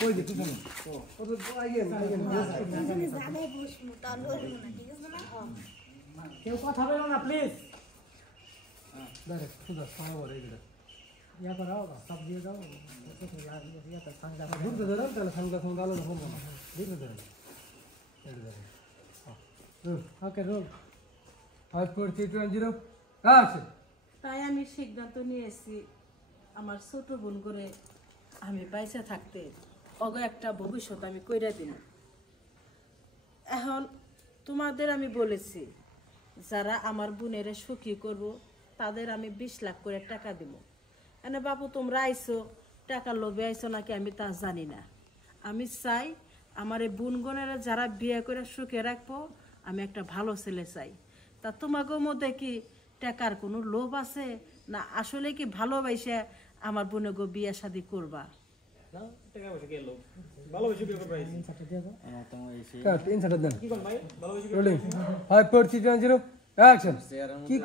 কই দে তুই শুনো ও তো আগে তুমি জানাই বসবো তার লড়বো না ঠিক আছে না কেউ কথা বলো না প্লিজ দাঁড়া সুদা সারা বলে এটা ইয়া করো সব দিয়ে দাও ইয়াটা সাংগা দুধ দে দাও তাহলে সাংগা সাংগা আলো না বলবো দুধ দে দাও এটা দাও ওকে রোল 5 4 3 2 0 অ্যাকশন তাই আমি সিদ্ধান্ত নিয়েছি আমার ছোট বোন করে আমি বাইসে থাকতে অগ একটা ভবিষ্যৎ আমি কইরা দিব। এখন তোমাদের আমি বলেছি যারা আমার বোনের সুখী করব তাদের আমি 20 লাখ করে টাকা দিব। এনে বাবু তোমরা আইছো টাকা লোভে আইছো নাকি আমি তা জানি না। আমি চাই আমার এই বোনগণের যারা বিয়ে করে সুখে রাখবো আমি একটা ভালো ছেলে চাই। তা তোমাকেও মধ্যে কি টাকার কোনো লোভ আছে না আসলে কি ভালোবাসে আমার বোনে গো বিয়ে শাদি করবা? না টাকা পয়সা কে লোক ভালোবেসে বিয়ে করবে আইছি কাট ইনসার্ট দেন কি কোন ভাই ভালোবেসে রোলিং 5 4 3 2 0 অ্যাকশন কি